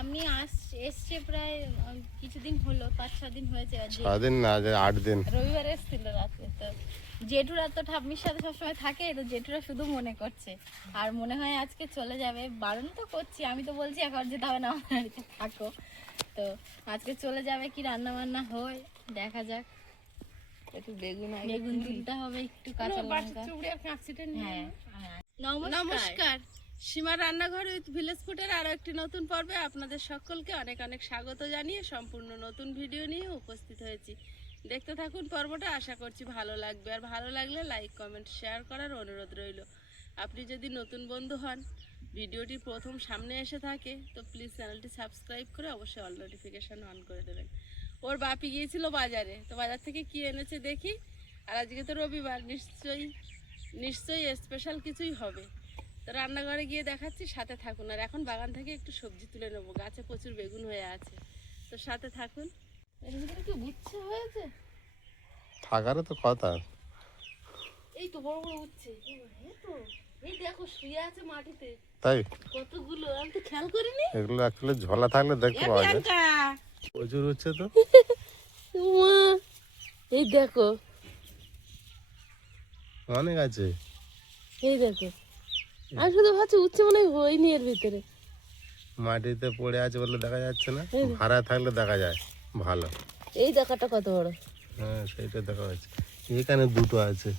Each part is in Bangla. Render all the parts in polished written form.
ঠাম্মি এসছে প্রায় কিছুদিন হলো, 5-6 দিন হয়েছে। 6 দিন না, 8 দিন। রবিবার এসেছিল রাতে। তো জেঠুরা তো ঠাম্মির সাথে সবসময় থাকে, তো জেঠুরা শুধু মনে করছে আর মনে হয় আজকে চলে যাবে। বারণ তো করছি, আমি তো বলছি এখন যেতে হবে না, আমার বাড়িতে থাকো। তো আজকে চলে যাবে, কি রান্না বান্না হয় দেখা যাক। একটু বেগুন তুলতে হবে, একটু কাঁচা লঙ্কা। হ্যাঁ, নমস্কার, সীমা রান্নাঘর উইথ ভিলেজ ফুডের আরো একটি নতুন পর্বে আপনাদের সকলকে অনেক অনেক স্বাগত জানিয়ে সম্পূর্ণ নতুন ভিডিও নিয়ে উপস্থিত হয়েছি। দেখতে থাকুন পর্বটা, আশা করছি ভালো লাগবে। আর ভালো লাগলে লাইক কমেন্ট শেয়ার করার অনুরোধ রইল। আপনি যদি নতুন বন্ধু হন, ভিডিওটি প্রথম সামনে এসে থাকে, তো প্লিজ চ্যানেলটি সাবস্ক্রাইব করে অবশ্যই অল নোটিফিকেশন অন করে দেবেন। ওর বাপি গিয়েছিল বাজারে, তো বাজার থেকে কি এনেছে দেখি। আর আজকে তো রবিবার, নিশ্চয়ই স্পেশাল কিছুই হবে। তো রান্নাঘরে গিয়ে দেখাচ্ছি, সাথে থাকুন। আর এখন বাগান থেকে একটু সবজি তুলে নেবো, গাছে প্রচুর বেগুন হয়ে আছে, তো সাথে থাকুন। এর ভিতরে কি উচ্ছে হয়েছে? থাকারও তো কথা। এই তো বড় বড় উচ্ছে, এই দেখো শুয়ে আছে মাটিতে তাই কতগুলো, আমি তো খেয়াল করিনি। এগুলো অ্যাকচুয়ালি ঝোলা থাকলে দেখতে পাওয়া যায়। প্রচুর হচ্ছে তো। এই দেখো, অনেক আছে। এই দেখো, আমি শুধু ভাবছি উচ্ছে মনে হয় হয়নি এর ভিতরে। মাটিতে পড়ে আছে বলে দেখা যাচ্ছে না, ভাড়া থাকলে দেখা যায় ভালো। এই দেখাটা কত বড়। হ্যাঁ, সেইটা দেখা যাচ্ছে। এখানে দুটো আছে।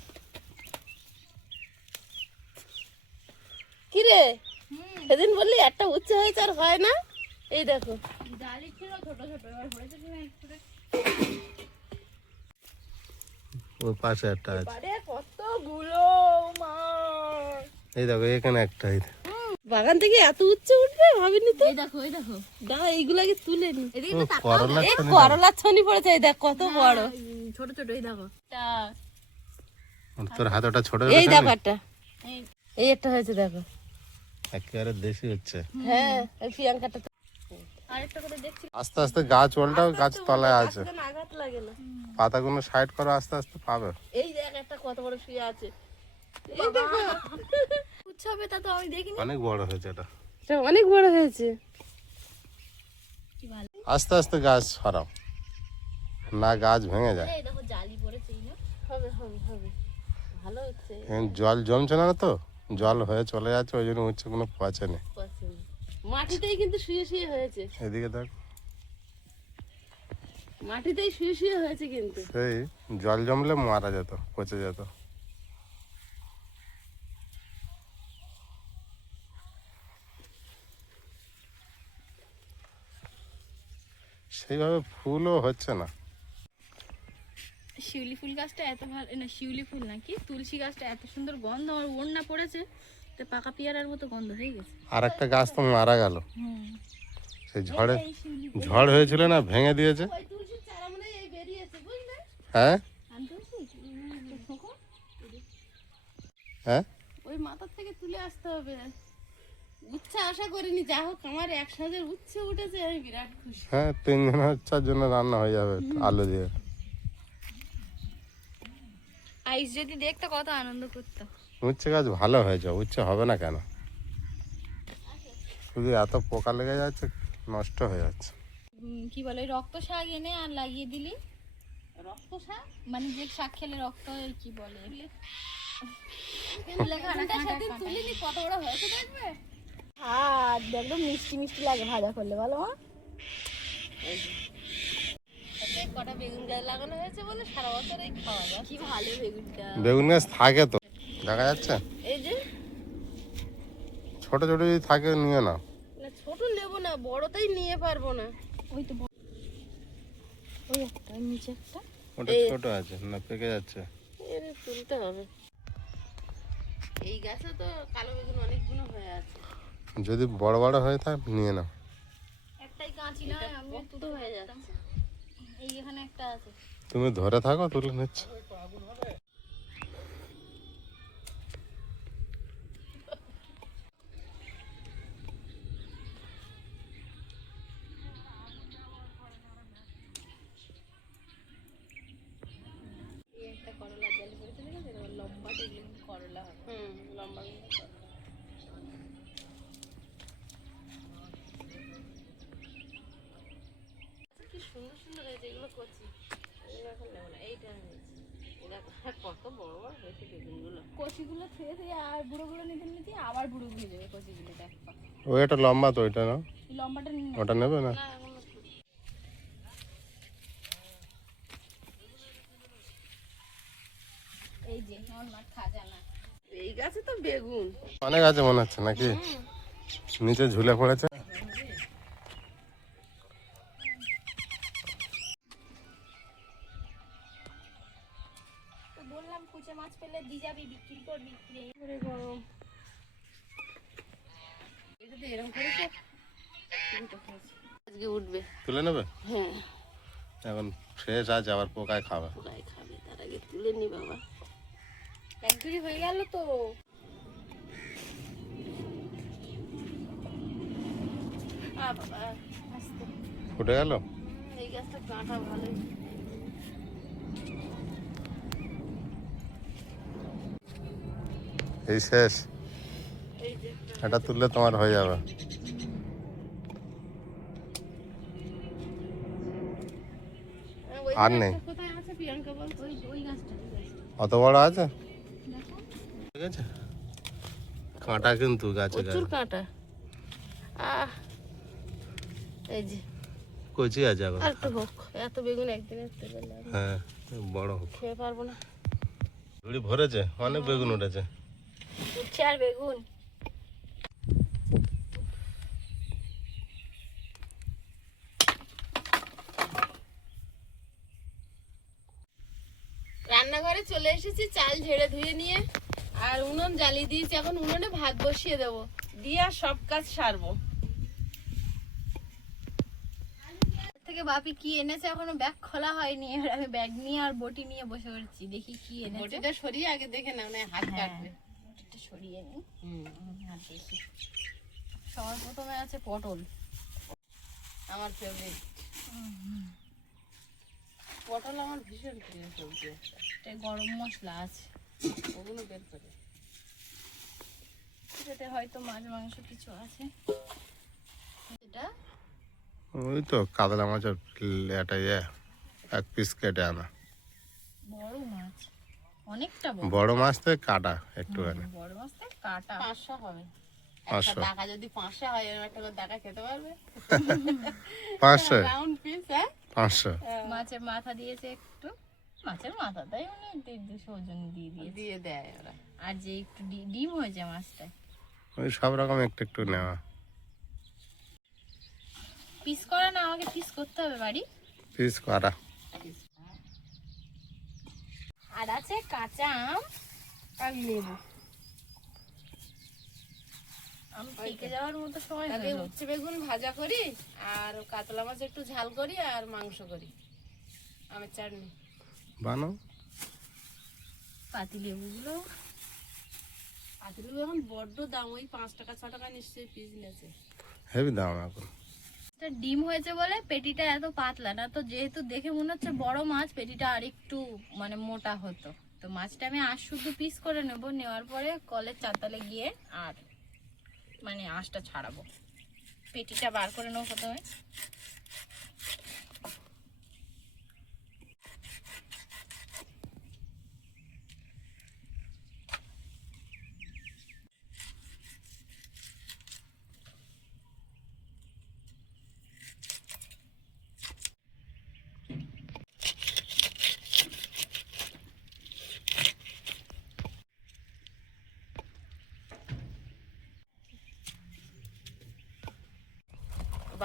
কি রে, সেদিন বললি একটা উচ্ছে হয়েছে আর হয় না। এই দেখো, জালি ছিল ছোট ছোট, এবার হয়েছে কিনা একটু। ওর পাশে একটা আছে। বাড়ে কতগুলো মাছ। এই দেখো এখানে একটা। বাগান থেকে এত উচ্ছে উঠবে ভাবিনি তো। এই দেখো, এই দেখো, দাঁড়া এইগুলাকে তুলে নি। করলা এই করলা ছনি পড়েছে, এই দেখ কত বড়। ছোট ছোট। এই দেখো, তোর হাতটা ছোট। এই দেখো একটা, এই এই একটা হয়েছে দেখো। একেবারে দেশি হচ্ছে। হ্যাঁ, ওই প্রিয়াঙ্কাটা তো আরেকটা করে দেখছি। আস্তে আস্তে গাছ ওলটাও গাছ তলায় আছে। যেন আঘাত লাগে না। পাতাগুলো সাইড করো, আস্তে আস্তে পাবে। এই দেখ একটা কত বড় শুয়ে আছে। এই দেখো, উৎসবে তা তো আমি দেখিনি। অনেক বড় হয়েছে এটা। এটা অনেক বড় হয়েছে। কি ভালো। আস্তে আস্তে গাছ সরাও, না গাছ ভেঙে যায়। এই দেখো জালি পড়েছে, এই না হবে হবে হবে, ভালো হচ্ছে। জল জমছে না তো, জল হয়ে চলে যাচ্ছে, ওই জন্য হচ্ছে কোনো পচেনি। মাটিতেই কিন্তু শুয়ে শুয়ে হয়েছে। এদিকে দেখ, মাটিতেই শুয়ে শুয়ে হয়েছে কিন্তু। সেই জল জমলে মারা যেত, পচে যেত। সেইভাবে ফুলও হচ্ছে না। শিউলি ফুল গাছটা এত ভালো না, শিউলি ফুল নাকি তুলসী গাছটা এত সুন্দর গন্ধ, আমার ওড়না পড়েছে তো পাকা পেয়ারার মতো গন্ধ হয়ে গেছে। আর একটা গাছ তো মারা গেল, সেই ঝড় হয়েছিল না, ভেঙে দিয়েছে। ওই তুলসীর চারা মনে হয় এই বেরিয়েছে, বুঝলে? হ্যাঁ হ্যাঁ, ওই মাথার থেকে তুলে আসতে হবে। উচ্ছে আশা করিনি, যা হোক আমার একসাথে উচ্ছে উঠেছে, আমি বিরাট খুশি। হ্যাঁ 3 জনের জন্য রান্না হয়ে যাবে আলু দিয়ে। আইস যদি দেখতো কত আনন্দ করতো। উচ্ছে গাছ ভালো হয়েছে, উচ্ছে হবে না কেন? শুধু এত পোকা লেগে যাচ্ছে, নষ্ট হয়ে যাচ্ছে। কি বলে, ওই রক্ত শাক এনে আর লাগিয়ে দিলি। রক্ত শাক মানে যে শাক খেলে রক্ত, ওই কি বলে সেদিন তুলিনি, কত বড় হয়েছে দেখবে। আর একদম মিষ্টি মিষ্টি লাগে ভাজা করলে, বলো মা। কটা বেগুন গাছ লাগানো হয়েছে বলে সারা বছর এই খাওয়া যায়। কি ভালো বেগুনটা। বেগুন গাছ থাকে তো, দেখা যাচ্ছে। এই যে ছোট ছোট যদি থাকে নিয়ে নাও। না ছোট নেবো না, বড়টাই নিয়ে পারবো না। ওই তো ওই একটা, ওই নিচে একটা। ওটা ছোট আছে না, পেকে যাচ্ছে। এর তুলতে হবে। এই গাছে তো কালো বেগুন অনেকগুলো হয়ে আছে। যদি বড় বড় হয়ে থাকে নিয়ে নাও। একটাই কাঁচি না, আমি তুটো হয়ে যাচ্ছে। এই এখানে একটা আছে। তুমি ধরে থাকো, তুলে নিচ্ছি। এই একটা করলা জালি পড়েছে, দেখেছো এরকম লম্বা দেখলে করলা হবে। লম্বা সুন্দর সুন্দর হয়েছে, এগুলো কচি, এগুলো এখন নেবো না। এইটা আমি নিচ্ছি। এই দেখো, কত বড় বড় হয়েছে বেগুনগুলো। কচিগুলো থেকে থেকে আর বুড়োগুলো নিতে নিতে আবার বুড়ো হয়ে যাবে কচিগুলো। দেখো ওই একটা লম্বা তো ওইটা না, এই লম্বাটা নিয়ে নাও। ওটা নেবে না? না এখন একটু। এই যে আমার মা খাজানা। এই গাছে তো বেগুন। অনেক আছে মনে হচ্ছে নাকি? নিচে ঝুলে পড়েছে। তো বললাম কুচে মাছ পেলে দিয়ে যাবি, বিক্রি করবি। ওরে গরম। এটা তো এরকম করেছে। আজকে উঠবে। তুলে নেবে? হ্যাঁ, এখন ফ্রেশ আছে, আবার পোকায় খাবে। পোকায় খাবে, তার আগে তুলে নি বাবা। এক দুই হয়ে গেল তো। বাবা আস্তে। ফুটে গেল। এই গাছটা কাঁটা ভালোই। এই শেষ, এই যে একটা। এটা তুললে তোমার হয়ে যাবে। ওই আর যে নেই। একটা কোথায় আছে প্রিয়াঙ্কা বল? ওই ওই গাছটা, ওই গাছটা। অত বড় আছে? দেখো ঠিক আছে, কাঁটা কিন্তু গাছে প্রচুর গাছে। কাঁটা। আহ, এই যে কচি আছে এখন। আর একটু হোক, এত বেগুন একদিনে তুলে নিলাম। হ্যাঁ, বড় হোক। খেয়ে পারবো না। ঝুড়ি ভরেছে, অনেক বেগুন উঠেছে। উচ্ছে আর বেগুন। রান্নাঘরে চলে এসেছি চাল ঝেড়ে ধুয়ে নিয়ে, আর উনুন জ্বালিয়ে দিয়েছি। এখন উনুনে ভাত বসিয়ে দেবো, দিয়ে আর সব কাজ সারবো। থেকে বাপি কি এনেছে এখনো ব্যাগ খোলা হয়নি। এবার আমি ব্যাগ নিয়ে আর বটি নিয়ে বসে পড়ছি, দেখি কি এনেছে। বটিটা সরিয়ে আগে দেখে নাও, না হাত হ্যাঁ, কাটবে। বটিটা সরিয়ে নিই। হুম, আর দেখি। সবার প্রথমে আছে পটল। আমার ফেভারিট পটল, আমার ভীষণ প্রিয় সবজি একটা। এটা গরম মশলা আছে, ওগুলো বের করে। এটাতে হয়তো মাছ মাংস কিছু আছে। এটা ওই তো কাতলা মাছের এটা এক পিস কেটে আনা। বড় মাছ, অনেকটা বড়। বড় মাছ থেকে কাটা একটুখানি। বড় মাছ তো কাটা। 500 হবে। 500 একটা টাকা যদি 500 হয়, এরকম একটা করে টাকা খেতে পারবে। 500 রাউন্ড পিস। হ্যাঁ, 500 মাছের মাথা দিয়েছে একটু, মাছের মাথাটাই মানে 150-200 ওজন দিয়ে দিয়েছে। দিয়ে দেয় ওরা। আর যে একটু ডিম হয়েছে মাছটায়। ওই সব রকম একটু একটু নেওয়া। পিস করা না, আমাকে পিস করতে হবে বাড়ি। পিস করা। আর আছে কাঁচা আম আর লেবু। আম পেকে যাওয়ার মতো সময় আগে হলো। উচ্ছে বেগুন ভাজা করি, আর কাতলা মাছ একটু ঝাল করি, আর মাংস করি, আমের চাটনি। বানাও। পাতি লেবুগুলো পাতিলেবু এখন বড্ড দাম, ওই 5 টাকা 6 টাকা নিশ্চয়ই পিস নিয়েছে। হেভি দাম এখন। এটা ডিম হয়েছে বলে পেটিটা এত পাতলা না, তো যেহেতু দেখে মনে হচ্ছে বড় মাছ, পেটিটা আর একটু মানে মোটা হতো। তো মাছটা আমি আঁশ শুদ্ধ পিস করে নেব, নেওয়ার পরে কলের চাতালে গিয়ে আর মানে আঁশটা ছাড়াবো। পেটিটা বার করে নেবো প্রথমে।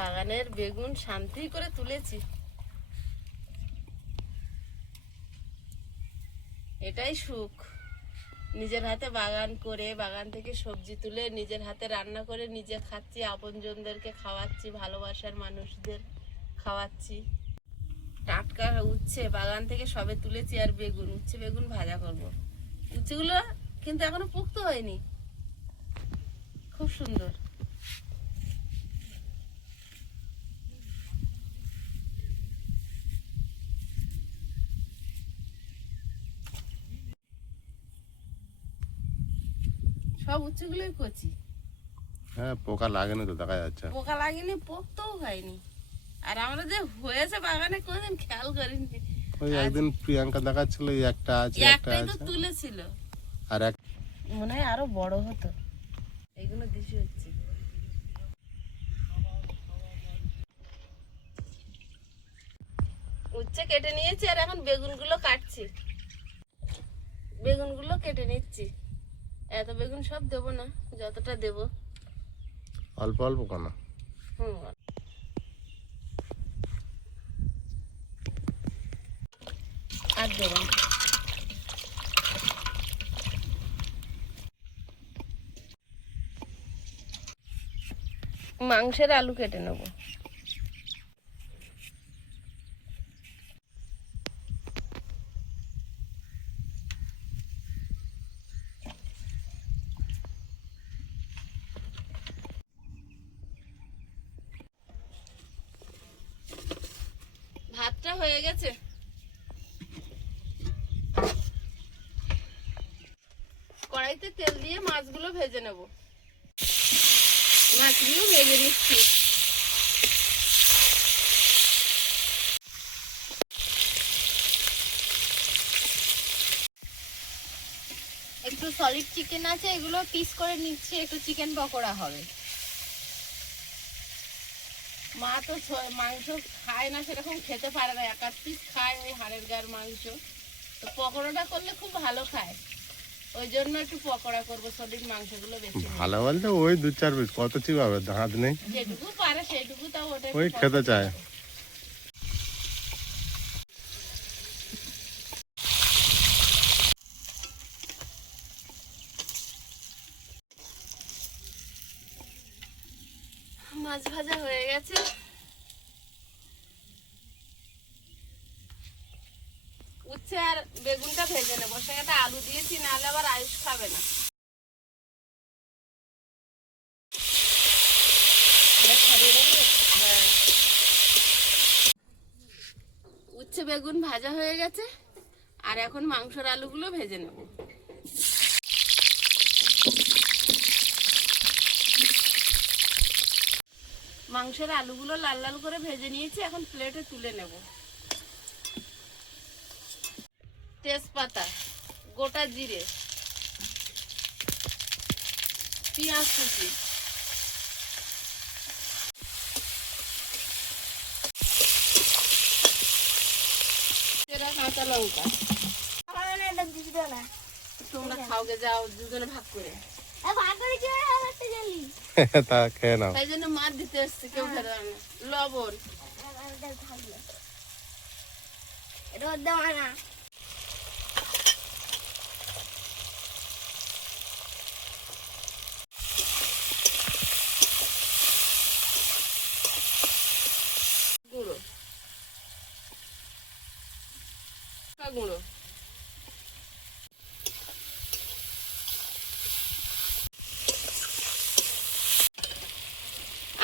বাগানের বেগুন শান্তি করে তুলেছি। এটাই সুখ, নিজের হাতে বাগান করে, বাগান থেকে সবজি তুলে নিজের হাতে রান্না করে নিজে খাচ্ছি, আপনজনদেরকে খাওয়াচ্ছি, ভালোবাসার মানুষদের খাওয়াচ্ছি। টাটকা উচ্ছে বাগান থেকে সবে তুলেছি, আর বেগুন, উচ্ছে বেগুন ভাজা করব। উচ্ছেগুলো কিন্তু এখনো পুক্ত হয়নি, খুব সুন্দর। সব উচ্ছেগুলোই কচি, হ্যাঁ, পোকা লাগেনি তো, দেখা যাচ্ছে। পোকা লাগেনি, পোক্তও হয়নি। আর আমরা যে হয়েছে বাগানে কোনদিন খেয়াল করিনি। ওই একদিন প্রিয়াঙ্কা দেখাচ্ছিল এই একটা আছে একটা একটাই তো আছে তুলেছিল, আর এক মনে হয় আরো বড় হতো। এগুলো দিশি হচ্ছে। উচ্ছে কেটে নিয়েছি আর এখন বেগুনগুলো কাটছি। বেগুনগুলো কেটে নিচ্ছি। এত বেগুন সব দেবো না, যতটা দেবো। অল্প অল্প কেন? হুম, আর দেবো না। মাংসের আলু কেটে নেব। ভাতটা হয়ে গেছে, কড়াইতে তেল দিয়ে মাছগুলো ভেজে নেব। মাছগুলো ভেজে নিচ্ছি। একটু সলিড চিকেন আছে, এগুলো পিস করে নিচ্ছি, একটু চিকেন পকোড়া হবে। মা তো মাংস খায় না, সেরকম খেতে পারে না, এক আধ পিস খায় ওই হাড়ের গায়ের মাংস। তো পকোড়াটা করলে খুব ভালো খায়, ওই জন্য একটু পকোড়া করবো, সলিড মাংসগুলো বেশি নেব। ভালো বলতে ওই 2-4 পিস, কত চিবাবে, দাঁত নেই, যেটুকু পারে সেটুকু, তাও ওটা ওই খেতে চায়। মাছ ভাজা হয়ে গেছে। উচ্ছে আর বেগুনটা ভেজে নেবো, সেটা আলু দিয়েছি, নাহলে আবার আয়ুষ খাবে না। হ্যাঁ, উচ্ছে বেগুন ভাজা হয়ে গেছে, আর এখন মাংসের আলুগুলো ভেজে নেব। মাংসের আলুগুলো লাল লাল করে ভেজে নিয়েছি, এখন প্লেটে তুলে নেব। তেজপাতা, গোটা জিরে, পেঁয়াজ কুচি, কাঁচা লঙ্কা। তোমরা খাওগে, যাও দুজনে ভাগ করে। তা খেয়ে নাও। তাই জন্য মাছ দিতে এসছে, কেউ খেতে পারে না। লবণ, গুঁড়ো, গুঁড়ো,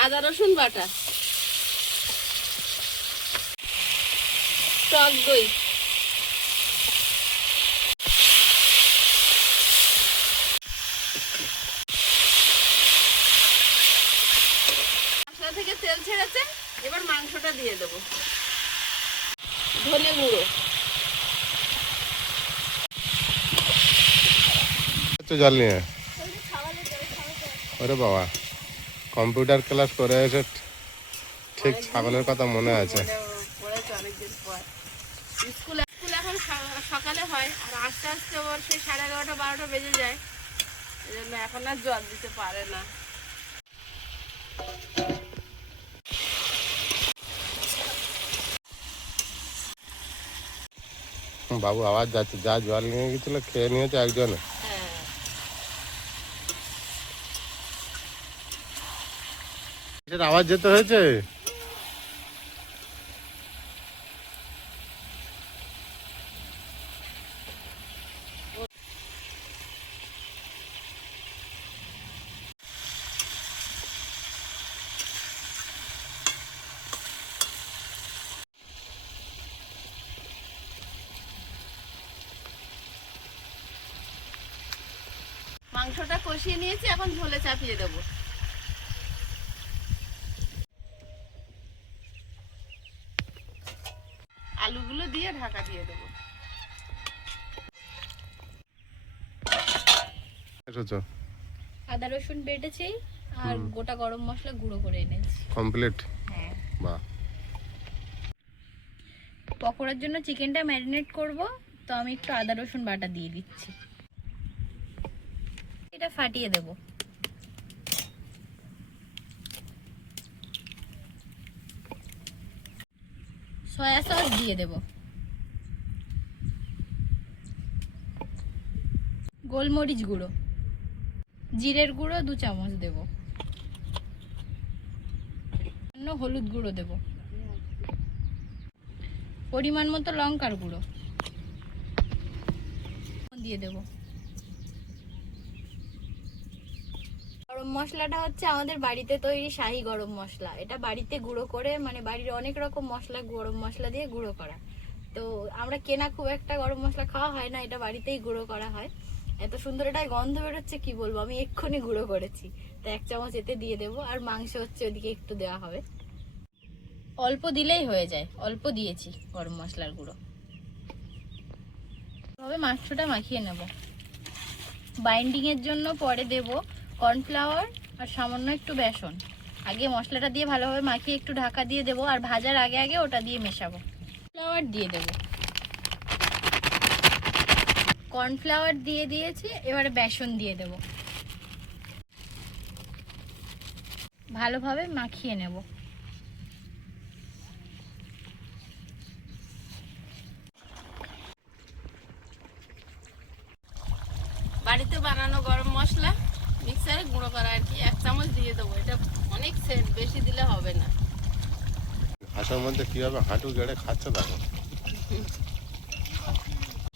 আদা রসুন বাটা, টক দই, মশলা থেকে তেল ছেড়েছে, এবার মাংসটা দিয়ে দেবো। ধনে গুঁড়ো, জল নিয়ে ওরে বাবা, কম্পিউটার ক্লাস করে এসে ঠিক ছাগলের কথা মনে আছে। পড়েছে অনেকদিন পর। স্কুল এখন সকালে হয়, আর আস্তে আস্তে ওর সেই 11:30-12টা বেজে যায়, এই জন্য এখন আর জল দিতে পারে না। বাবু আওয়াজ যাচ্ছে, যা জল নিয়ে গেছিল খেয়ে নিয়েছে একজনে। হ্যাঁ, এটার আওয়াজ যেতে হয়েছে। মাংসটা কষিয়ে নিয়েছি, এখন ঝোলে চাপিয়ে দেবো। আলুগুলো দিয়ে ঢাকা দিয়ে দেবো। এসেছো আদা রসুন বেটেছি আর গোটা গরম মশলা গুঁড়ো করে এনেছি। কমপ্লিট। হ্যাঁ, বাহ। পকোড়ার জন্য চিকেনটা ম্যারিনেট করব, তো আমি একটু আদা রসুন বাটা দিয়ে দিচ্ছি। এটা ফাটিয়ে দেব। সয়া সস দিয়ে দেব, গোলমরিচ গুঁড়ো, জিরের গুঁড়ো 2 চামচ দেব, হলুদ গুঁড়ো দেব, পরিমাণ মতো লঙ্কার গুঁড়ো দিয়ে দেব। গরম মশলাটা হচ্ছে আমাদের বাড়িতে তৈরি শাহি গরম মশলা। এটা বাড়িতে গুঁড়ো করে, মানে বাড়ির অনেক রকম মশলা গরম মশলা দিয়ে গুঁড়ো করা। তো আমরা কেনা খুব একটা গরম মশলা খাওয়া হয় না, এটা বাড়িতেই গুঁড়ো করা হয়। এত সুন্দর এটা গন্ধ বেরোচ্ছে কি বলবো, আমি এক্ষুনি গুঁড়ো করেছি। তো 1 চামচ এতে দিয়ে দেবো, আর মাংস হচ্ছে ওদিকে একটু দেওয়া হবে। অল্প দিলেই হয়ে যায়, অল্প দিয়েছি গরম মশলার গুঁড়ো। তবে মাংসটা মাখিয়ে নেব। বাইন্ডিং এর জন্য পরে দেব কর্নফ্লাওয়ার আর সামান্য একটু বেসন। আগে মশলাটা দিয়ে ভালোভাবে মাখিয়ে একটু ঢাকা দিয়ে দেবো, আর ভাজার আগে আগে ওটা দিয়ে মেশাবো। ফ্লাওয়ার দিয়ে দেব, কর্নফ্লাওয়ার দিয়ে দিয়েছি, এবারে বেসন দিয়ে দেব। ভালোভাবে মাখিয়ে নেব। বাড়িতে বানানো গরম মশলা মিক্সারে গুঁড়ো করা আর কি, 1 চামচ দিয়ে দেবো। এটা অনেক সেন্ট, বেশি দিলে হবে না। হাঁসের মধ্যে কিভাবে হাঁটু গেড়ে খাচ্ছে দেখো।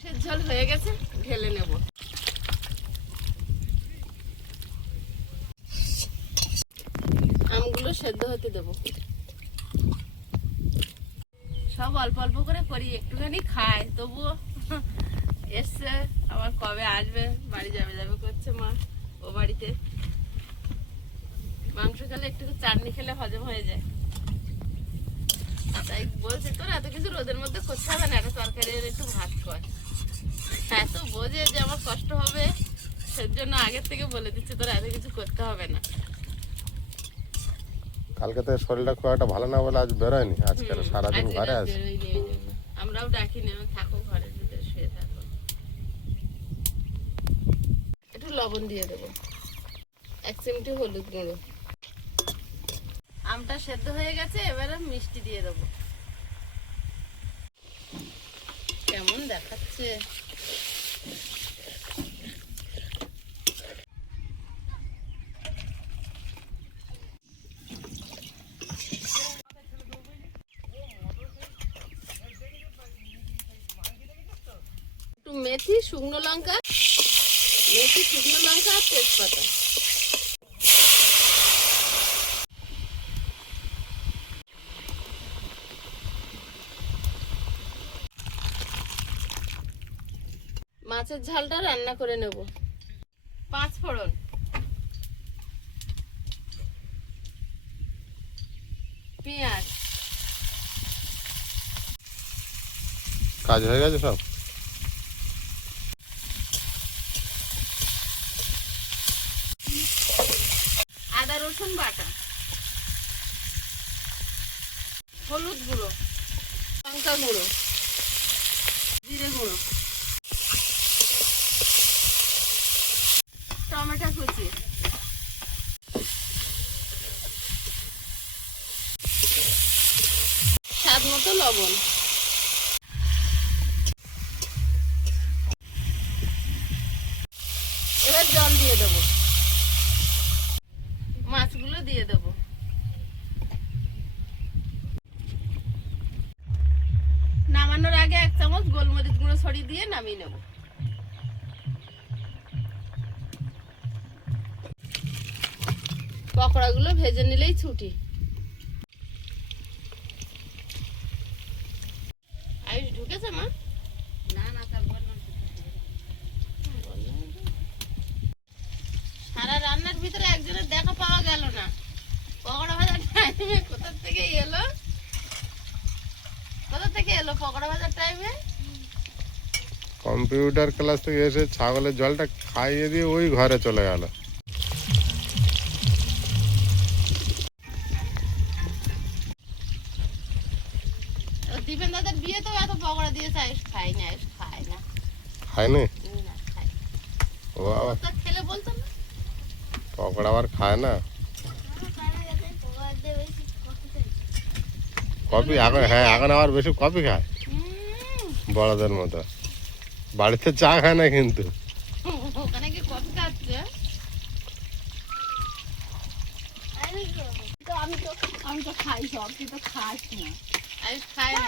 সে ঝোল হয়ে গেছে, ঢেলে নেব। আমগুলো সেদ্ধ হতে দেবো। সব অল্প অল্প করে করি, একটুখানি খাই, তবুও এসছে আবার কবে আসবে, বাড়ি যাবে যাবে করছে মা ও বাড়িতে। মাংস খেলে একটু চাটনি খেলে হজম হয়ে যায়, তাই বলছে তোর এত কিছু রোদের মধ্যে করতে হবে না, একটা তরকারি একটু ভাত কর। হ্যাঁ, তো বোঝে যে আমার কষ্ট হবে, সেজন্য আগের থেকে বলে দিচ্ছে তোর এত কিছু করতে হবে না। কালকে থেকে শরীরটা খুব একটা ভালো না বলে আজ বেরোয়নি, আজকে সারাদিন ঘরে আছে। আমরাও ডাকি না, থাকো ঘরের ভিতরে শুয়ে থাকো। একটু লবণ দিয়ে দেবো, 1 চিমটি হলুদ গুঁড়ো। আমটা সেদ্ধ হয়ে গেছে, এবারে মিষ্টি দিয়ে দেবো। কেমন দেখাচ্ছে। একটু মেথি, শুকনো লঙ্কা, মেথি, শুকনো লঙ্কা আর তেজপাতা। মাছের ঝালটা রান্না করে নেব। 5 ফোড়ন, পেঁয়াজ, কাজ হয়ে গেছে সব। আদা রসুন বাটা, হলুদ গুঁড়ো, লঙ্কা গুঁড়ো, জিরে গুঁড়ো, টমেটো কুচি, স্বাদ মতো লবণ। এবার জল দিয়ে দেবো, মাছগুলো দিয়ে দেবো। নামানোর আগে 1 চামচ গোলমরিচ গুঁড়ো ছড়িয়ে দিয়ে নামিয়ে নেব। পকোড়াগুলো ভেজে নিলেই ছুটি। আয়ুষ ঢুকেছে মা? না না, তার সারা রান্নার ভিতরে একজনের দেখা পাওয়া গেল না। পকোড়া ভাজার টাইমে কোথা থেকে এলো, কোথা থেকে রেখে এলো পকোড়া ভাজার টাইমে। কম্পিউটার ক্লাস থেকে এসে ছাগলের জলটা খাইয়ে দিয়ে ওই ঘরে চলে গেল। দীপেন দাদার বিয়ে তো এত পকোড়া দিয়েছে, আয়ুষ খাই না, আয়ুষ খায় না। খায়নি? না, খায় না। ও বাবা, তা খেলে বলতো না। পকোড়া আবার খায় না? কফি এখন, হ্যাঁ এখন আবার বেশি কফি খায় বড়দের মতো। বাড়িতে চা খায় না কিন্তু। ওখানে কি কফি খাচ্ছে? আমি তো খাই সব, তুই তো খাস না। আয়ুষ খায় না।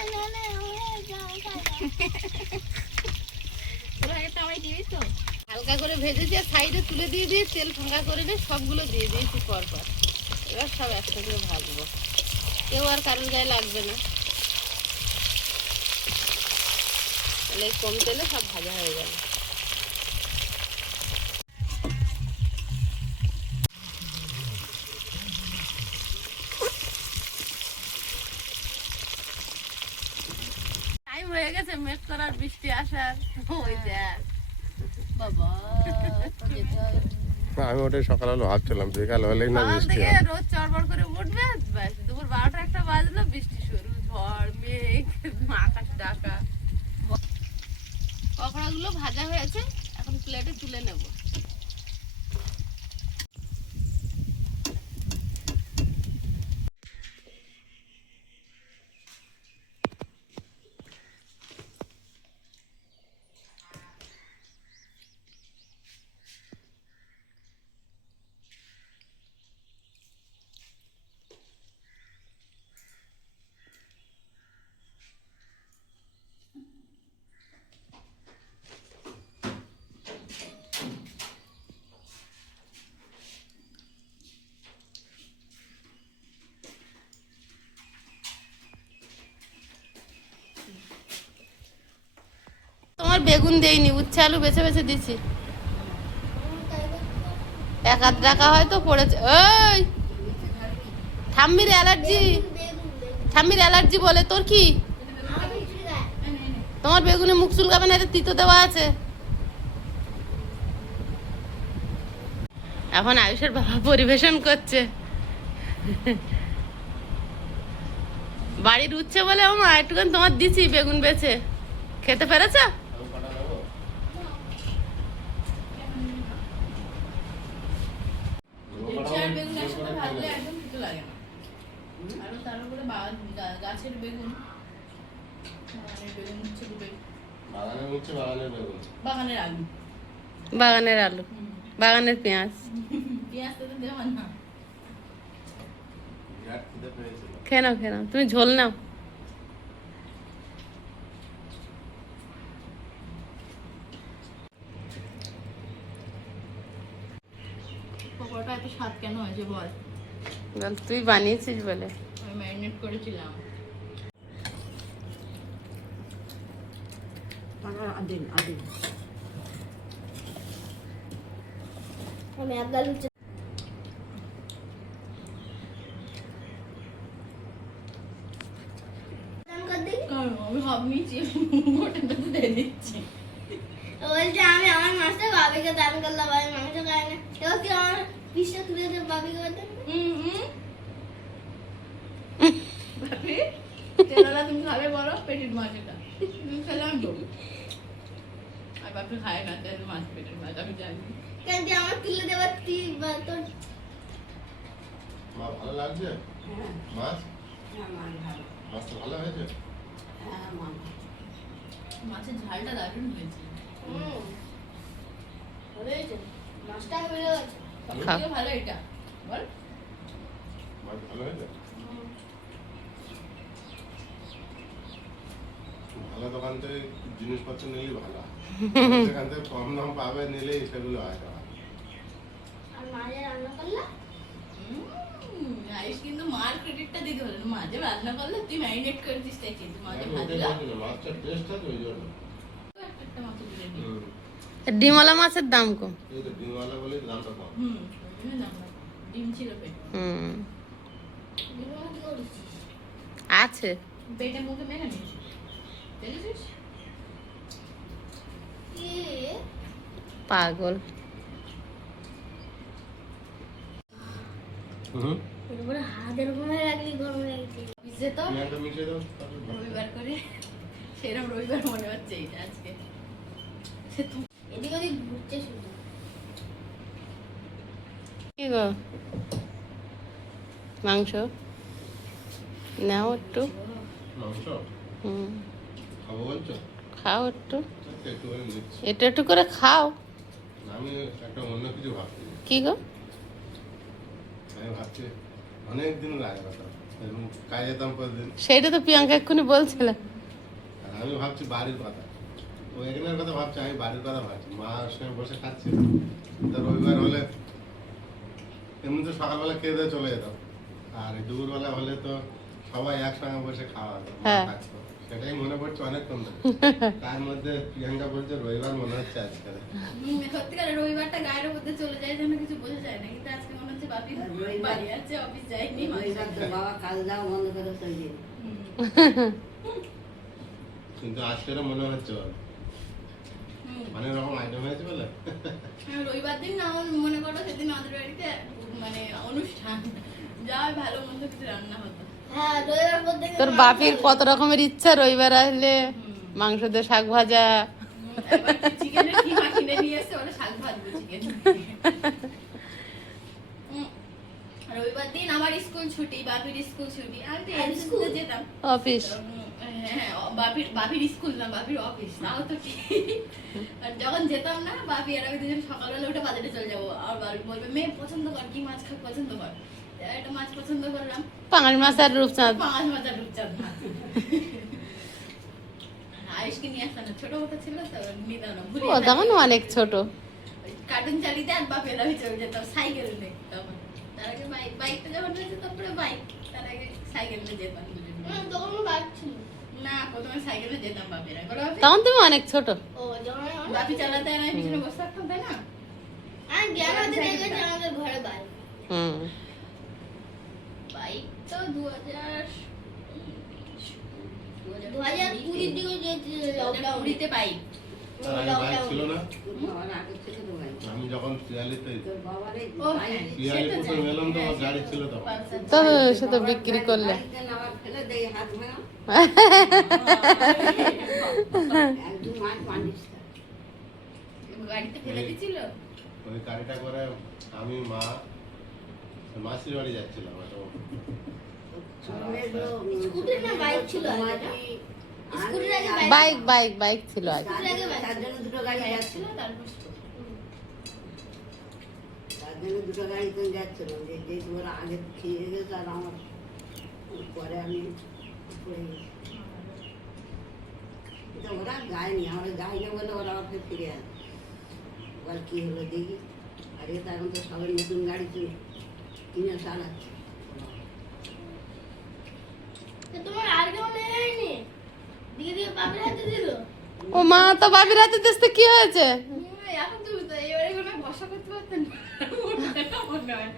তোর আগে তো আমায় দিবি তো। হালকা করে ভেজে দিয়ে সাইডে তুলে দিয়ে তেল ফাঁকা করে নিয়ে সবগুলো দিয়ে দিয়েছি পর। এবার সব একসাথে করে ভাজবো, কেউ আর কারোর গায়ে লাগবে না। তাহলে কম তেলে সব ভাজা হয়ে যাবে। টাইম হয়ে গেছে মেঘ করার, বৃষ্টি আসার। ওই দেখ বাবা যেতে হবে। আমি ওটাই সকালবেলা ভাবছিলাম বিকাল হলেই না সকাল বৃষ্টি থেকে হয়। রোদ চড়বড় করে উঠবে, ব্যাস দুপুর 12টা 1টা বাজলো বৃষ্টি শুরু, ঝড় মেঘ, আকাশ ঢাকা। পকোড়াগুলো ভাজা হয়েছে, এখন প্লেটে তুলে নেব। তোমার বেগুন দেইনি, উচ্ছে আলু বেছে বেছে দিছি। এক আধ টাকা হয়তো পড়েছে। ওই ঠাম্মির অ্যালার্জি, ঠাম্মির অ্যালার্জি বলে। তোর কি? তোমার বেগুনে মুখ চুলকাবে না, এটা তিতো দেওয়া আছে। এখন আয়ুষের বাবা পরিবেশন করছে। বাড়ির উচ্ছে বলে ও মা একটুখানি তোমার দিছি বেগুন বেছে, খেতে পেরেছ? চার বেগুন একসাথে ভাজলে একদম খেতে লাগে না। আর তার উপরে গাছের বেগুন, বাগানের বেগুন হচ্ছে বাগানের বেগুন, বাগানের আলু, বাগানের আলু, বাগানের পেঁয়াজ। পেঁয়াজ তো দেওয়া না। খেয়ে নাও, খেয়ে নাও, তুমি ঝোল নাও। পকোড়াটা এত স্বাদ কেন হয়েছে বল? বল, তুই বানিয়েছিস বলে। আমি ম্যারিনেট করেছিলাম। আমি সব নিচ্ছি, ওটা দিয়ে দিচ্ছি। বলছে আমি আমার মাছটা বাবিকে দান করলাম, বাবি মাংস খায় না, এবার কি আমার পিসটা তুলে দেব বাবিকে বলতে? বাপি, তেলাটা তুমি খাবে বলো, পেটের মাছ এটা। তুমি খেলাম তো। আর বাপি খায় না, তেল মাছ, পেটের মাছ, আমি জানি। কেন যে আমার তুলে দেবার তোর মা ভালো লাগছে মাছ? মাছ তো ভালো হয়েছে। মাছের ঝালটা দারুণ হয়েছে। হয়েছে, মাছটা বেড়ে গেছে। সবথেকে ভালো এটা বল। মাছ ভালো হয়েছে। ভালো দোকান থেকে জিনিসপত্র নিলেই ভালো। সেখান থেকে কম দাম পাবে, নিলেই সেগুলো হয় না। আর মাঝে রান্না করলে আইস কিন্তু মার ক্রেডিটটা দিতে হলো না। মাঝে রান্না করলে তুই ম্যারিনেট করে দিস তাই কিন্তু মাঝে ভাজলা মাছটা টেস্ট থাকে ওই জন্য। একটা মাছ দিলে নি। ডিমওয়ালা মাছের দাম কম। এই তো ডিমওয়ালা বলে দামটা কম। ওই জন্য দাম না। ডিম ছিল পেটে। হুম, কি করেছিস? আছে। পেটে মুখে মেখে নিয়েছি। দেখেছিস? পাগল। হুম এর উপরে হাতের উপরে রাখলি গরম লাগছে। অফিসে তো পিয়ানটা মিশিয়ে দাও রবিবার করে সেরকম রবিবার মনে হচ্ছে এটা আজকে। সে তো এদিক ওদিক ঘুরছে শুধু। কি গো, মাংস নাও একটু। মাংস হুম, খাবো বলছো? খাও একটু, একটুখানি নিচ্ছি। একটু একটু করে খাও। আমি একটা অন্য কিছু ভাবছি। কি গো? আমি ভাবছি অনেক দিন লাগে কথা, এরকম কাজে যেতাম প্রতিদিন, সেইটা তো প্রিয়াঙ্কা এক্ষুনি বলছিল। আর আমি ভাবছি বাড়ির কথা। ও এখানের কথা ভাবছি, আমি বাড়ির কথা ভাবছি। মার সঙ্গে বসে খাচ্ছি, তো রবিবার হলে এমনি তো সকালবেলা খেয়ে দিয়ে চলে যেতাম, আর এই দুপুরবেলা হলে তো সবাই একসঙ্গে বসে খাওয়া হতো, মা হ্যাঁ। থাকতো। সেটাই মনে পড়ছে অনেকক্ষণ ধরে। তার মধ্যে প্রিয়াঙ্কা বলছে রবিবার মনে হচ্ছে আজকে। সত্যিকার রবিবারটা গায়ের মধ্যে চলে যায় যেন কিছু বোঝা যায় না, কিন্তু আজকে মনে হচ্ছে বাপি বাড়ি আছে, অফিস যায়নি, বাবা কাজ দাও বন্ধ করে চলে যাবে। কিন্তু আজকে মনে হচ্ছে ওর অনেক রকম আইটেম হয়েছে বলে। রবিবার দিন না আমার মনে করো সেদিন আমাদের বাড়িতে মানে অনুষ্ঠান, যা ভালো মন্দ কিছু রান্না হতো। হ্যাঁ রবিবার পর থেকে তোর বাপির কত রকমের ইচ্ছা, রবিবার আসলে মাংস দিয়ে শাক ভাজা। চিকেনের কিমা কিনে নিয়ে এসে ওরা শাক ভাজবো চিকেন। রবিবার দিন আমার স্কুল ছুটি, বাপির স্কুল ছুটি, আমি তো এই স্কুলে যেতাম। অফিস। হ্যাঁ বাপির স্কুল না, বাপির অফিস, তাও তো ঠিক। আর যখন যেতাম না, বাপি আর আমি দুজন সকালবেলা উঠে বাজারে চলে যাবো, আর বাপি বলবে মেয়ে পছন্দ কর, কি মাছ খাবে পছন্দ কর। একটা মাছ পছন্দ করলাম, পাঙাশ মাছ আর রূপচাঁদ। 5 মাথা রূপচাঁদ মাছ। আয়ুষকে নিয়ে আসতাম না, ছোট মতো ছিল তো নিতাম না, ভুলে ও তখন অনেক ছোট। কার্টুন চালিয়ে আর বাপের আমি চলে যেতাম সাইকেল নিয়ে। তখন তার আগে বাইকটা যখন হয়েছে তারপরে বাইক, তার আগে সাইকেলে যেতাম দুজন। তখন আমার বাইক ছিল। না প্রথমে সাইকেলে যেতাম বাপের আগে, তখন তুমি অনেক ছোট। ও যখন আমি বাপি চালাতে আর আমি পিছনে বসে থাকতাম, তাই না? জ্ঞান হাতে দেখেছি আমাদের ঘরে বাইক। হুম, বাইক তো 2020 দিকে যে লকডাউন 2020 তে বাইক। আর আগে বাইক ছিল না, বাবার আগে থেকে তো ভাই। আমি যখন পিয়ালিতে তোর বাবারে ও হ্যাঁ, পিয়ালি সেটা প্রথম জানি। এলাম তো আমার হ্যাঁ, গাড়ি ছিল তখন। তো সে তো বিক্রি করলে। বাড়িতে নামার ফেলে দেই হাত ভাঙা। এক দু মাস মানিস না। গাড়িতে ফেলে দিছিল। ওই গাড়িটা করে আমি মা মাসির বাড়ি যাচ্ছিলাম। সামনের লোক, স্কুটির না বাইক ছিল আগে না? তোমারই, স্কুটির আগে আমি, বাইক ছিল আগে। তার জন্য দুটো গাড়ি বাইক যাচ্ছিল। ছিল, তারপর তার জন্য দুটো গাড়িতে যাচ্ছিলাম, যে যে ওরা আগে খেয়ে গেছে আর আমার পরে আমি পড়ে গেছি। কিন্তু ওরা গায়নি, আমরা গাই না বলে ওরা আবার ফিরে আসে। এবার কি হলো দেখি, আর এটা এখন তো সবাই নতুন গাড়ি কিনে চালাচ্ছে। তোমার আর কেউ নেয়নি দিকে দিকে বাপের হাতে দিল। ও মা, তো বাবির হাতে দিতে কি হয়েছে? এখন তুমি তো এবারে কোনো ভরসা করতে পারতেন না। মনে হয়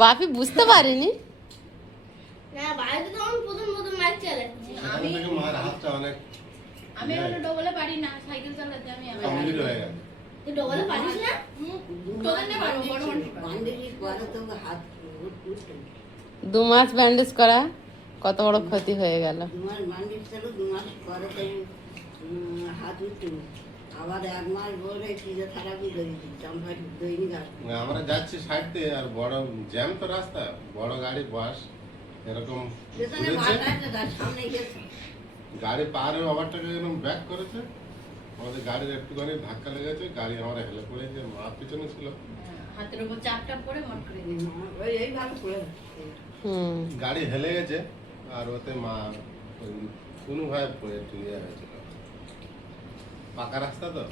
বাপি বুঝতে পারিনি। না বাড়িতে তো আমি প্রথম বাইক চালাচ্ছি। সেখান থেকে মার হাতটা অনেক আমি এখনো ডবলে পারি না সাইকেল চালাতে, আমি কমপ্লিট হয়ে গেছে। তুই ডবলে পারিস না? তোদের না পারবো, বড় মানুষ পারবো। বান্ডেজের পরে তো হাত উঠতে 2 মাস ব্যান্ডেজ করা, কত বড় ক্ষতি হয়ে গেল। 2 মাস বান্ডেজ ছিল, 2 মাস পরে তো হাত উঠতে আবার 1 মাস পরে ফিজিওথেরাপি করেছি, চাম্পাই দৈনিক আসতে। আমরা যাচ্ছি সাইড দিয়ে, আর বড় জ্যাম তো রাস্তা, বড় গাড়ি বাস এরকম যেখানে ঘুরেছে, ভাড়া আছে তার সামনে গেছে। গাড়ি পার হয়ে ওভারটাকে এরকম ব্যাক করেছে, আমাদের গাড়ির একটুখানি ধাক্কা লেগেছে, গাড়ি আমার হেলে পড়েছে, মা পিছনে ছিল, হাতের উপর চাপটা পরে মট করে দিই। এইভাবে পড়ে গেছে। হুম, গাড়ি হেলে গেছে, আর ওতে মা কোনোভাবে পড়ে টুয়ে হয়েছিল, পাকা রাস্তা তো।